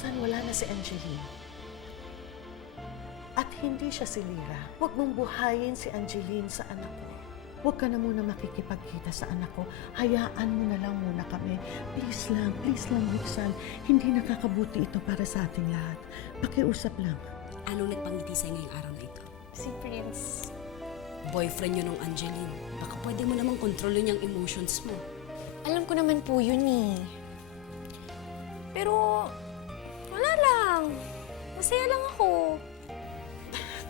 katapusan wala na si Angeline. At hindi siya si Lyra. Huwag mong buhayin si Angeline sa anak ko. Huwag ka na muna makikipagkita sa anak ko. Hayaan mo na lang muna kami. Please lang, Rixal. Hindi nakakabuti ito para sa ating lahat. Pakiusap lang. Anong nagpangiti sa'yo ngayong araw na ito? Si Prince. Boyfriend yun ng Angeline. Baka pwede mo namang kontrolin yung emotions mo. Alam ko naman po yun eh. Pero, wala lang. Masaya lang ako.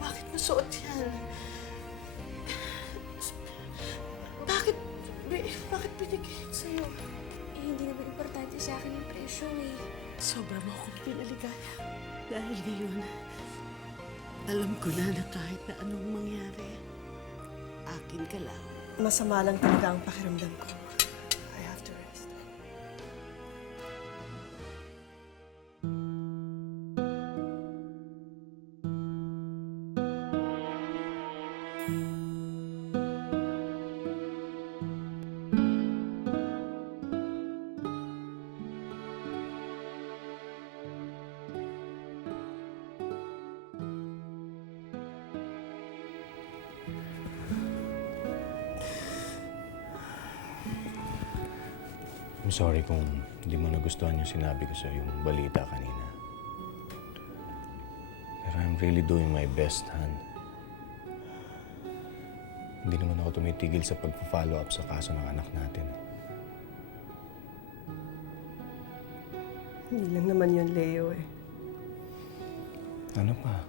Bakit mo suot yan? Bakit binigyan sa'yo? Eh, hindi naman importante sa akin yung presyo eh. Sobra mo akong pinaligaya. Dahil ngayon, alam ko na kahit na anong mangyari, akin ka lang. Masama lang talaga ang pakiramdam ko. I have to rest. I'm sorry kung hindi mo nagustuhan yung sinabi ko sa yung balita kanina. Pero I'm really doing my best, Han. Hindi naman ako tumitigil sa pag-follow up sa kaso ng anak natin. Hindi lang naman yun, Leo eh. Ano pa?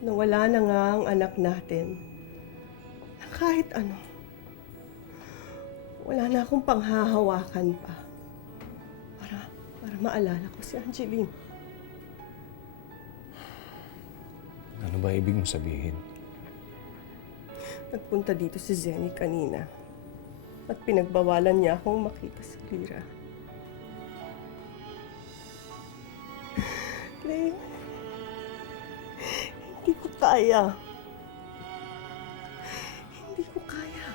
Nawala na nga ang anak natin. Kahit ano. Wala na akong panghahawakan pa. Para maalala ko si Angeline. Ano ba ibig mo sabihin? Nagpunta dito si Zenny kanina. At pinagbawalan niya akong makita si Lyra. Leo, hindi ko kaya. Hindi ko kaya.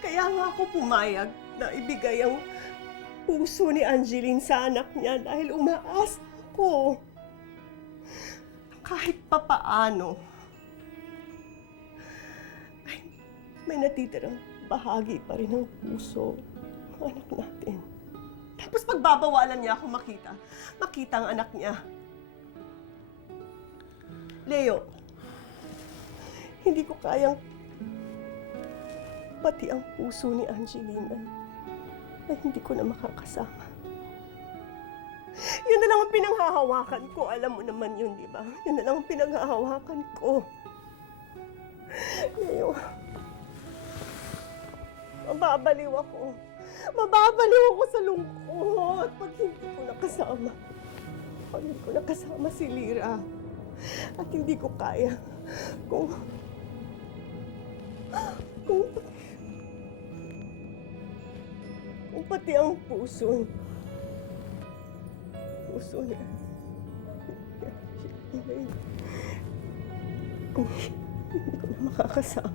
Kaya nga ako pumayag na ibigay ang puso ni Angeline sa anak niya dahil umaasa ako. Kahit papaano, ay may natitirang bahagi pa rin ng puso ng anak natin. Tapos pagbabawalan niya ako makita ang anak niya. Leo, hindi ko kayang pati ang puso ni Angeline ay hindi ko na makakasama. Yun na lang ang pinanghahawakan ko. Alam mo naman yun, di ba? Yun na lang ang pinanghahawakan ko. Leo, mababaliw ako. Mababaliw ako sa lungkot pag hindi ko nakasama. Pag hindi ko nakasama si Lyra. At hindi ko kaya kung pati ang puso niya. Hindi ko na makakasama.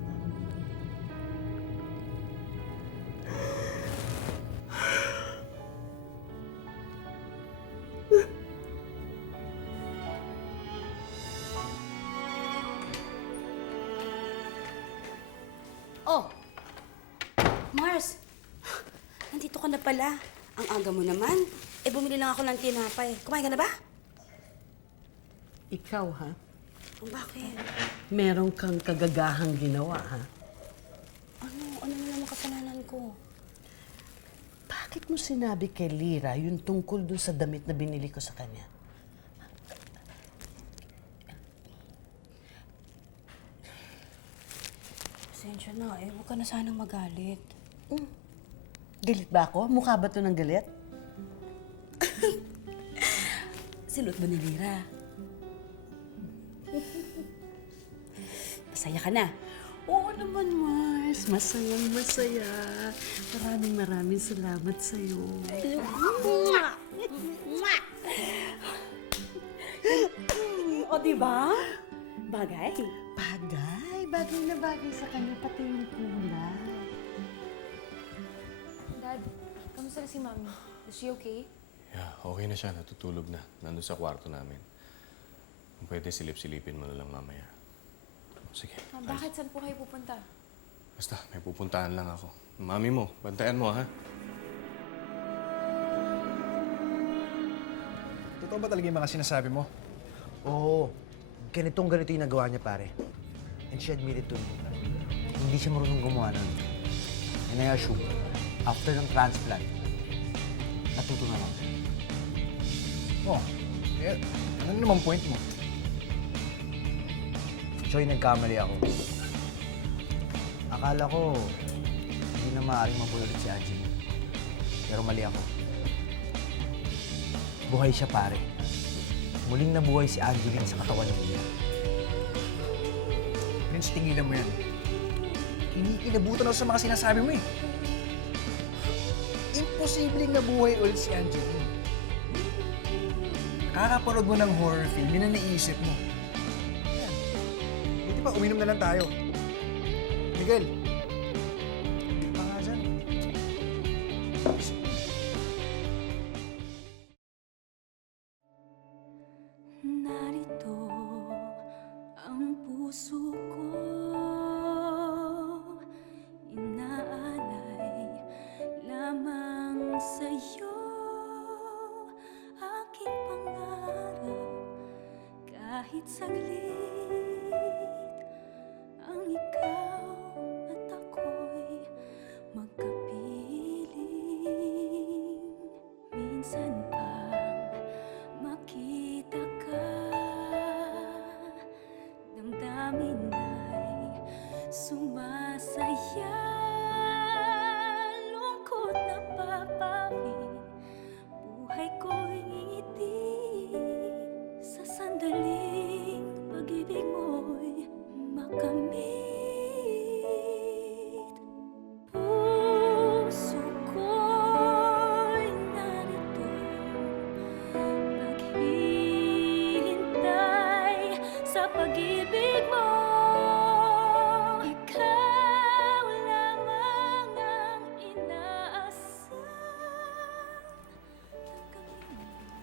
Oh! Mars! Nandito ka na pala. Ang aga mo naman. Eh, bumili lang ako ng tinapay. Kumain ka na ba? Ikaw, ha? Oh, bakit? Meron kang kagagahang ginawa, ha? Ano? Ano na naman kasalanan ko? Bakit mo sinabi kay Lyra yung tungkol dun sa damit na binili ko sa kanya? Pasensya na eh. Huwag ka na sanang magalit. Galit ba ako? Mukha ba ito ng galit? Sinuot ba ni Lyra? Masaya ka na. Oo naman, Mars. Masayang masaya. Maraming salamat sa'yo. O, diba? Bagay. Bagay na bagay sa kanya, pati yung kulay. Kamusta na si Mami? Is she okay? Yeah, okay na siya. Natutulog na. Nandun sa kwarto namin. Kung pwede, silip-silipin mo na lang mamaya. Sige. Bakit? Saan po kayo pupunta? Basta, may pupuntahan lang ako. Mami mo, bantayan mo, ha? Totoo ba talaga yung mga sinasabi mo? Oo. Ganito yung nagawa niya, pare. And she admitted to me. Hindi siya marunong gumawa nun. And I assume, after ng transplant, natuto na lang. Oh, eh, ano naman point mo? Choy, nagkamali ako. Akala ko, hindi na maaaring mabuhay ulit si Angie. Pero mali ako. Buhay siya, pare. Muling nabuhay si Angeline sa katawan niya. Prince, tingilan mo yan. Kinikilabutan ako sa mga sinasabi mo eh. Imposibleng nabuhay ulit si Angeline. Kakapanood mo ng horror film, yun ang naisip mo. Yan. Buti pa, uminom na lang tayo. Miguel. Pa nga dyan. Narito ang puso ko, inaalay lamang sa'yo, aking pangarap, kahit saglit, ang ikaw at ako'y magkapiling. Minsan pang makita ka, damdamin ay sumasaya, lungkot na papawi, buhay ko'y ngiti, sa sandaling pag-ibig mo'y makamit. Puso ko'y narito, naghihintay sa pag-ibig mo. Ikaw lamang ang inaasam. Tanggapin mo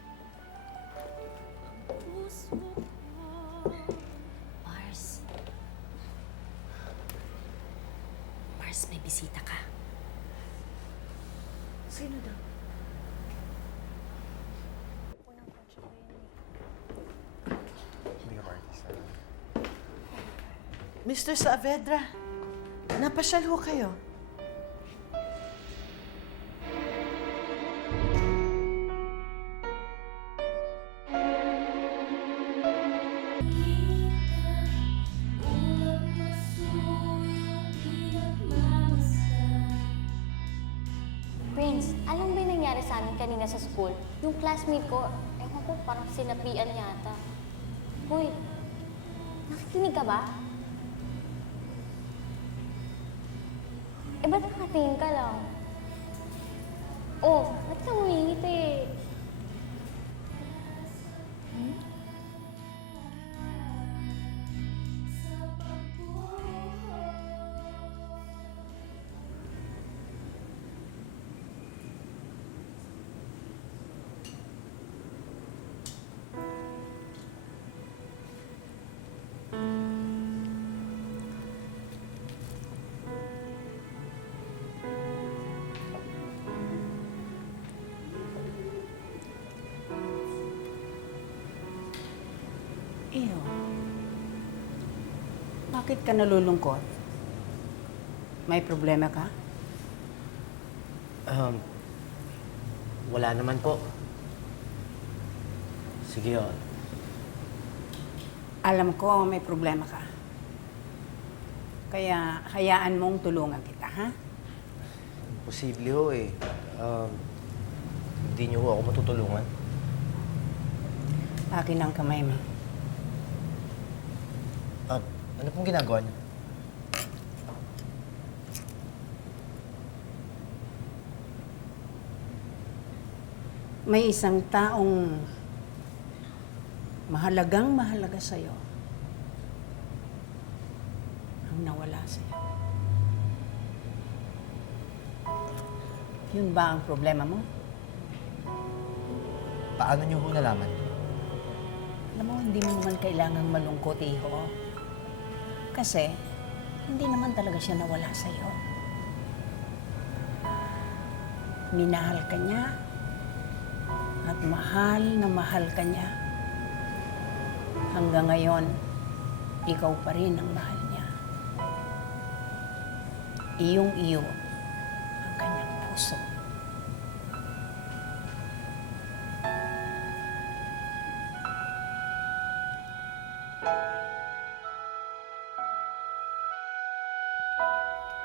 ang puso ko. Mars. Mars, may bisita ka. Sino daw? Hindi ka artist. Mr. Saavedra, napasyal ho kayo. Prince, alam ba yung nangyari sa amin kanina sa school? Yung classmate ko, ewan ko, parang sinapian yata. Hoy, nakikinig ka ba? Eh, ba't nakatingin ka lang? Oh, ba't ka ngumingiti? Iyo. Bakit ka nalulungkot? May problema ka? Wala naman po. Sige, oh. Alam ko may problema ka. Kaya hayaan mong tulungan kita, ha? Posible ho eh. Hindi niyo ho ako matutulungan. Akin ang kamay mo. Ano pong ginagawa niyo? May isang taong mahalagang mahalaga sa'yo ang nawala sa'yo. Yun ba ang problema mo? Paano niyo ho nalaman? Alam mo, hindi mo naman kailangang malungkot, iho. Kasi, hindi naman talaga siya nawala sa'yo. Minahal ka niya, at mahal na mahal ka niya. Hanggang ngayon, ikaw pa rin ang mahal niya. Iyong-iyo ang kanyang puso.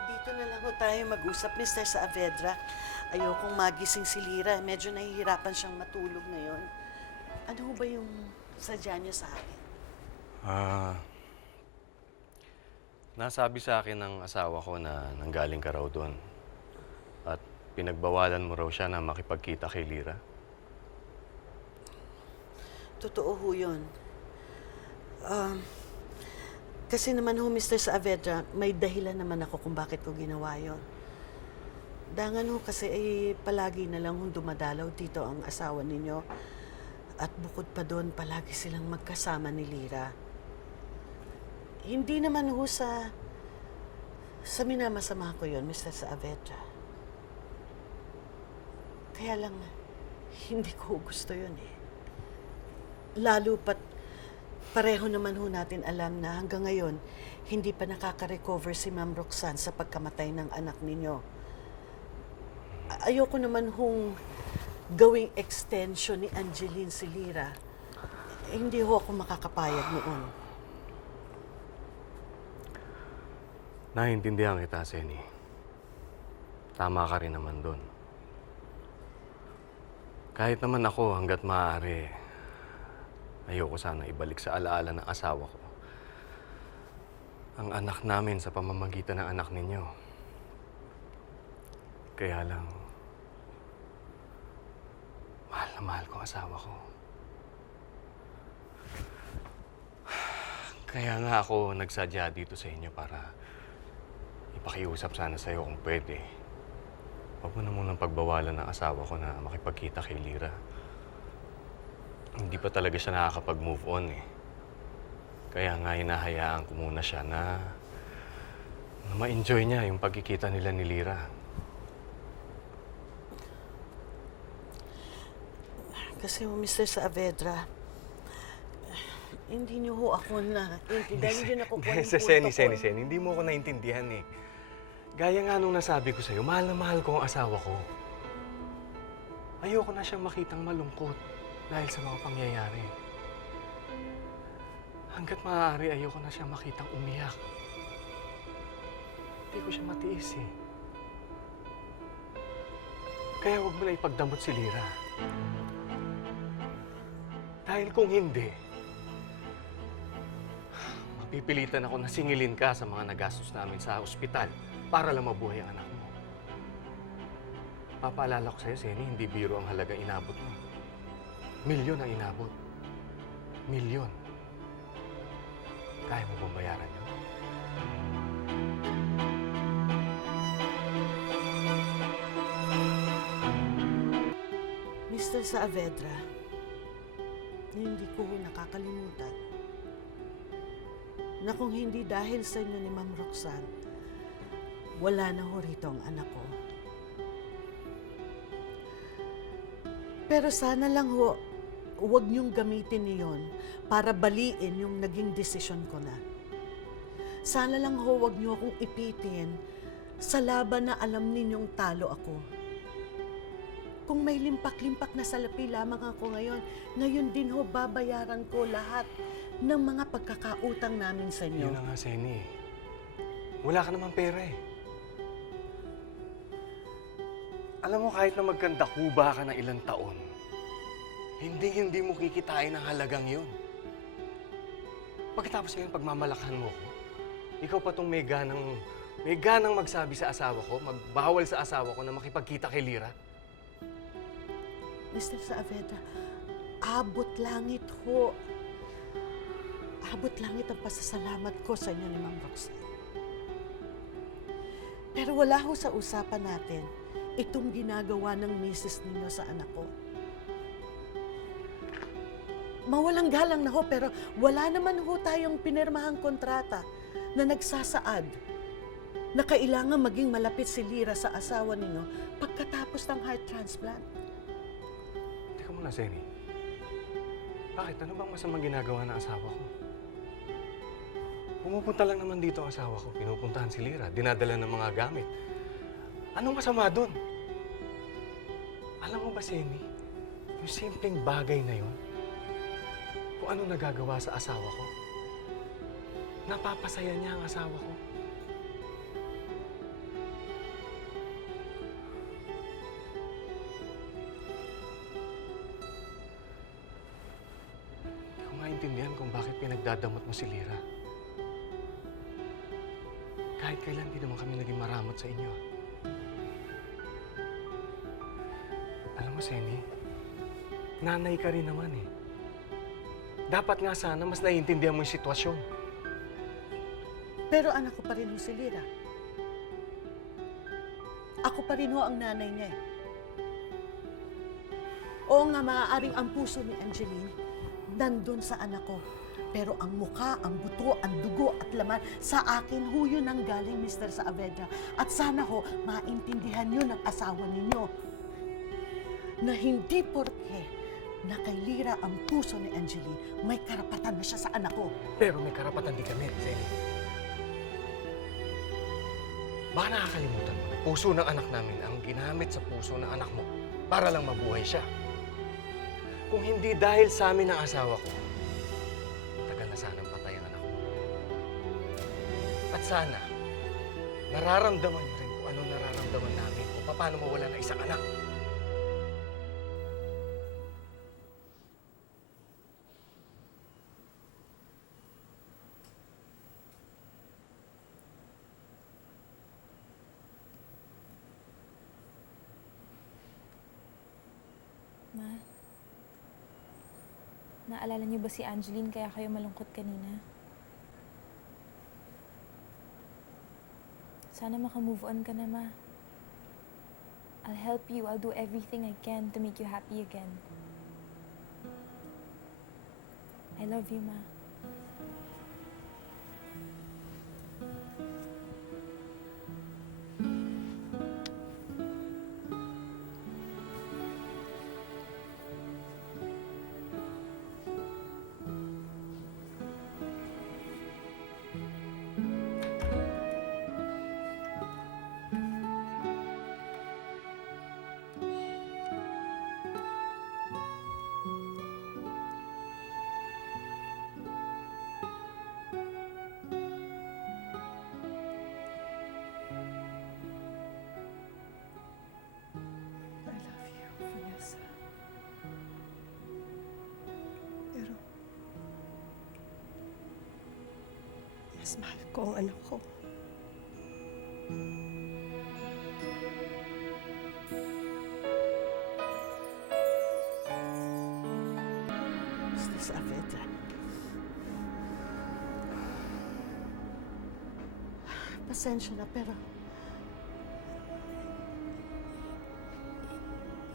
Dito na lang ho tayo mag-usap, Mr. Saavedra. Ayokong magising si Lira. Medyo nahihirapan siyang matulog ngayon. Ano ho ba yung sadya niyo sa akin? Nasabi sa akin ng asawa ko na nanggaling ka raw doon. At pinagbawalan mo raw siya na makipagkita kay Lira. Totoo ho yun. Kasi naman ho, Mr. Saavedra, may dahilan naman ako kung bakit ko ginawa yun. Dangan ho kasi palagi na lang hong dumadalaw dito ang asawa ninyo. At bukod pa doon, palagi silang magkasama ni Lira. Hindi naman ho sa minamasama ko yun, Mr. Saavedra. Kaya lang, hindi ko gusto yun eh. Lalo pat pareho naman ho natin alam na hanggang ngayon, hindi pa nakaka-recover si Ma'am Roxanne sa pagkamatay ng anak ninyo. Ayoko naman hong gawing extension ni Angeline si Lira. Hindi ho ako makakapayag noon. Naiintindihan kita, Seni. Tama ka rin naman doon. Kahit naman ako, hanggat maaari, ayoko sana ibalik sa alaala ng asawa ko ang anak namin sa pamamagitan ng anak ninyo. Kaya lang, mahal na mahal ko ang asawa ko. Kaya nga ako nagsadya dito sa inyo para ipakiusap sana sa'yo kung pwede. Huwag mo na munang pagbawalan ng asawa ko na makipagkita kay Lira. Hindi pa talaga siya nakakapag-move on eh. Kaya nga hinahayaan ko muna siya na ma-enjoy niya yung pagkikita nila ni Lira. Kasi ho, Mr. Saavedra, hindi niyo ho ako naintindihan. Hindi niyo nakukuha yung punto ko. Seni, hindi mo ako naintindihan eh. Gaya nga nung nasabi ko sa'yo, mahal na mahal ko ang asawa ko. Ayoko na siyang makitang malungkot dahil sa mga pangyayari. Hanggat maaari, ayoko na siyang makitang umiyak. Hindi ko siya matiis eh. Kaya huwag mo na ipagdamot si Lira. Dahil kung hindi, mapipilitan ako na singilin ka sa mga nagastos namin sa ospital para lang mabuhay ang anak mo. Papaalala ko sa'yo, Seni, hindi biro ang halagang inabot mo. Milyon ang inabot. Milyon. Kaya mo bang bayaran yun? Mr. Saavedra, hindi ko ho nakakalimutan na kung hindi dahil sa inyo ni Ma'am Roxanne, wala na ho rito ang anak ko. Pero sana lang ho, huwag niyong gamitin niyon para baliin yung naging desisyon ko na. Sana lang ho, huwag niyo akong ipitin sa laban na alam ninyong talo ako. Kung may limpak-limpak na salapi lamang ako ngayon din ho babayaran ko lahat ng mga pagkakautang namin sa inyo. Yun na nga, Seni. Wala ka namang pera eh. Alam mo, kahit na magkanda kuba ka ng ilang taon, hindi mo kikitain ang halagang yun. Pagkatapos ngayon, pagmamalakhan mo ko, ikaw pa tong may ganang magsabi sa asawa ko, magbawal sa asawa ko na makipagkita kay Lira. Mr. Saavedra, abot langit ho. Abot langit ang pasasalamat ko sa inyo ni Ma'am Roxanne. Pero wala ho sa usapan natin itong ginagawa ng misis ninyo sa anak ko. Mawalang galang na ho, pero wala naman ho tayong pinirmahang kontrata na nagsasaad na kailangan maging malapit si Lyra sa asawa ninyo pagkatapos ng heart transplant. Teka muna, Zeni. Bakit? Ano bang masamang ginagawa ng asawa ko? Pumupunta lang naman dito ang asawa ko. Pinupuntahan si Lyra. Dinadala ng mga gamit. Anong masama doon? Alam mo ba, Zeni, yung simpleng bagay na yun, kung ano nagagawa sa asawa ko, napapasaya niya ang asawa ko. Hindi ko maintindihan kung bakit pinagdadamot mo si Lyra. Kahit kailan di naman kami naging maramot sa inyo. Alam mo, Zeni, nanay ka rin naman eh. Dapat nga sana mas naiintindihan mo yung sitwasyon. Pero anak ko pa rin ho si Lyra. Ako pa rin ho ang nanay niya eh. Oo nga, maaaring ang puso ni Angeline nandun sa anak ko. Pero ang mukha, ang buto, ang dugo at laman, sa akin ho yun ang galing, Mr. Saavedra. At sana ho, maintindihan yun ng asawa ninyo. Na hindi porke na kay Lyra ang puso ni Angeline, may karapatan na siya sa anak ko. Pero may karapatan din kami, Zeni. Baka nakakalimutan mo, puso ng anak namin ang ginamit sa puso ng anak mo para lang mabuhay siya. Kung hindi dahil sa amin ng asawa ko, tagal na sanang patay ang anak ko. At sana, nararamdaman niyo rin kung ano nararamdaman namin kung paano mawala ng isang anak. Ma, naalala niyo ba si Angeline kaya kayo malungkot kanina? Sana maka-move on ka na, Ma. I'll help you. I'll do everything I can to make you happy again. I love you, Ma. I love you, Vanessa. Pero, mas mahal ko ang anak ko. Mr. Saavedra. Pasensya na, pero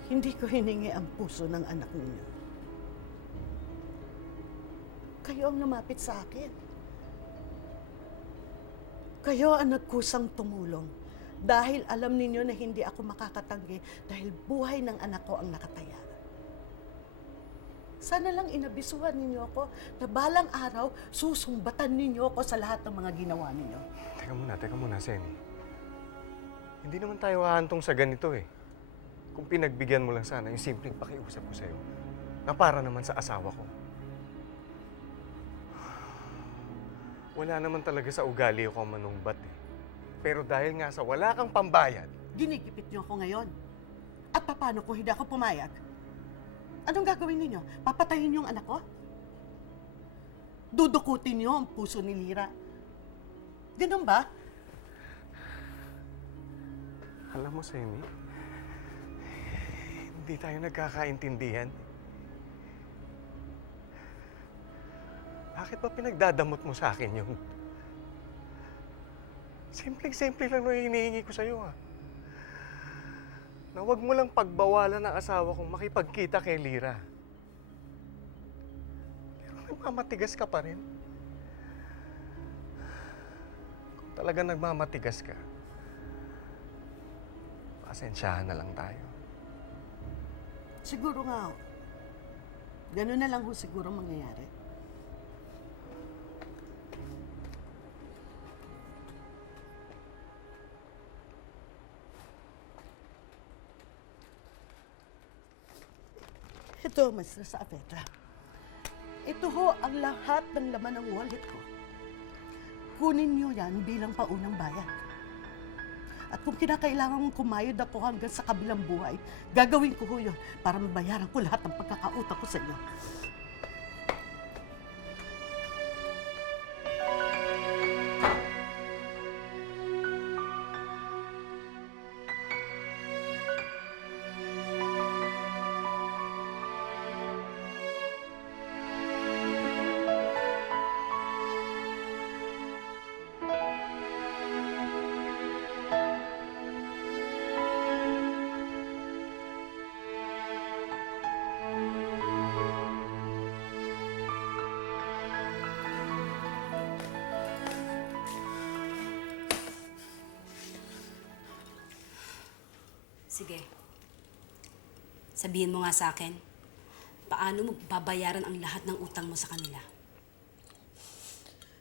hindi ko hiningi ang puso ng anak ninyo. Kayo ang lumapit sa akin. Kayo ang nagkusang tumulong dahil alam ninyo na hindi ako makakatanggi dahil buhay ng anak ko ang nakataya. Sana lang inabisuhan ninyo ako na balang araw susumbatan ninyo ako sa lahat ng mga ginawa ninyo. Teka muna, Zeni. Hindi naman tayo hahantong sa ganito eh. Kung pinagbigyan mo lang sana yung simpleng pakiusap ko sa'yo na para naman sa asawa ko. Wala naman talaga sa ugali ko manungbat eh. Pero dahil nga sa wala kang pambayad, Ginigipit niyo ako ngayon. At paano kung hindi ako pumayag? Anong gagawin ninyo? Papatayin niyo ang anak ko? Dudukutin niyo ang puso ni Lyra? Ganun ba? alam mo, Zeni, hindi tayo nagkakaintindihan. Bakit ba pinagdadamot mo sa akin yun? Simpleng-simple lang na hinihingi ko sa'yo, ah. na huwag mo lang pagbawalan ng asawa kong makipagkita kay Lira. Pero nagmamatigas ka pa rin. Kung talagang nagmamatigas ka, pasensyahan na lang tayo. Siguro nga, ho. Ganun na lang ho siguro mangyayari. Ito, Mr. Saaveta. Ito ho ang lahat ng laman ng wallet ko. Kunin niyo yan bilang paunang bayad. At kung kinakailangan mong kumayod ako hanggang sa kabilang buhay, gagawin ko ho yun para mabayaran ko lahat ng pagkakautang ko sa iyo. Sige. Sabihin mo nga sa akin, paano mo babayaran ang lahat ng utang mo sa kanila?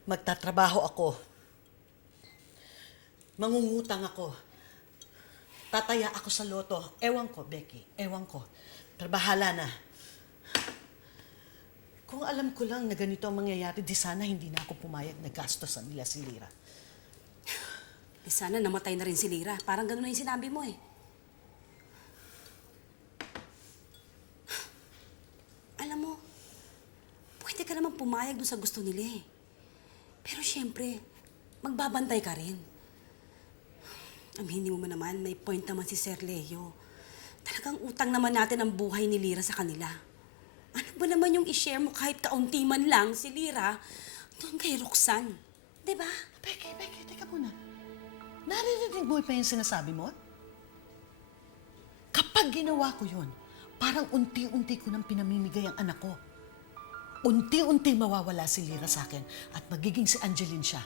Magtatrabaho ako. Mangungutang ako. Tataya ako sa loto. Ewan ko, Becky. Ewan ko. Trabahala na. Kung alam ko lang na ganito ang mangyayari, di sana hindi na ako pumayag na gastosan nila si Lira. Di sana namatay na rin si Lira. Parang gano'n na yung sinabi mo eh. Alam mo, pwede ka naman pumayag doon sa gusto nila eh. Pero siyempre, magbabantay ka rin. Aminin mo naman, may point naman si Sir Leo. Talagang utang naman natin ang buhay ni Lira sa kanila. Ano ba naman yung i-share mo kahit kaunti man lang si Lira doon kay Roxanne? Diba? Becky, teka muna. Narinig mo pa yung sinasabi mo? Kapag ginawa ko yun, parang unti-unti ko nang pinamimigay ang anak ko. Unti-unti mawawala si Lira sa akin at magiging si Angeline siya.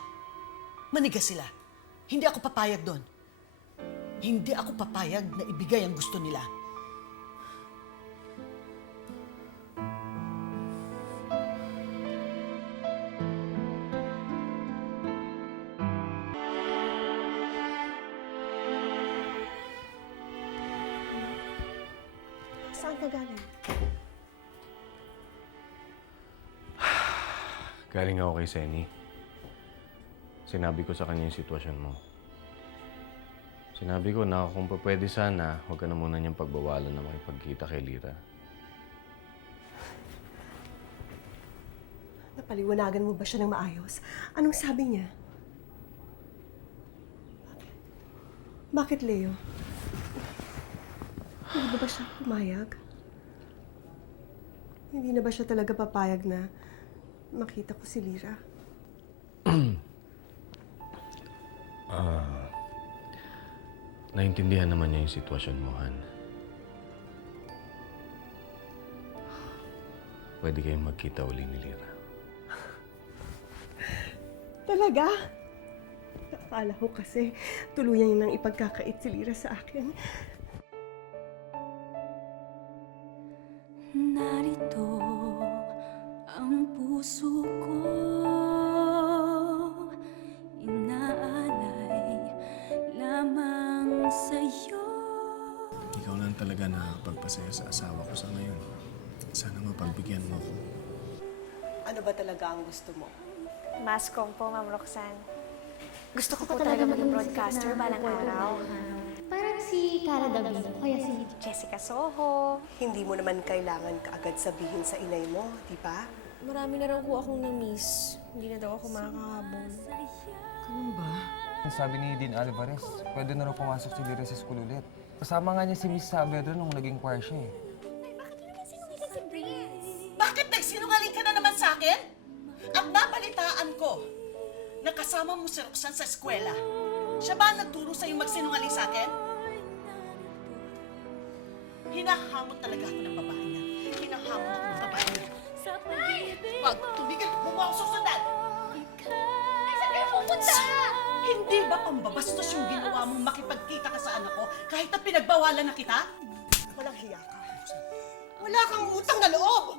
Manigas sila. Hindi ako papayag doon. Hindi ako papayag na ibigay ang gusto nila. Saan ka galing? Galing ako kay Senny. Sinabi ko sa kanya yung sitwasyon mo. Sinabi ko na kung pwede sana, huwag ka na muna niyang pagbawalan na makipagkita kay Lira. Napaliwanagan mo ba siya ng maayos? Anong sabi niya? Bakit, Leo? Hindi ba siya pumayag? Hindi na ba siya talaga papayag na makita ko si Lira? Naintindihan naman niya yung sitwasyon mo, Han. Pwede kayong magkita uli ni Lira. Talaga? Akala ko kasi tuluyan niya nang ipagkakait si Lira sa akin. Narito ang puso ko, inaalay lamang sa'yo. Ikaw lang talaga nakakapagpasaya sa asawa ko sa ngayon. Sana mapagbigyan mo ako. Ano ba talaga ang gusto mo? Mascom po, Ma'am Roxanne. Gusto ko po talaga maging broadcaster balang araw. Parang si Cara Davino, kaya si Jessica Soho. Hindi mo naman kailangan kaagad sabihin sa inay mo, di ba? Marami na raw po akong na-miss. Hindi na daw ako makakahabol. Ganun ba? Sabi ni Dean Alvarez, pwede na raw pumasok si Lira sa school ulit. Kasama nga niya si Miss Saavedra nung naging choir siya eh. Bakit nagsinungaling ka na naman sa akin? At nabalitaan ko na kasama mo si Roxanne sa eskwela. Siya ba ang nagturo sa'yo magsinungaling sa akin? Hinahamon talaga ako ng babae niya. Hinahamon ako ng babae niya. Sa pag-ibig Wag, tumigil! Huwag mo ako susundan! Ay, saan kayo pupunta? Hindi ba pambabastos yung ginawa mong makipagkita ka sa anak ko kahit na pinagbawalan na kita? Walang hiya ka. Wala kang utang na loob!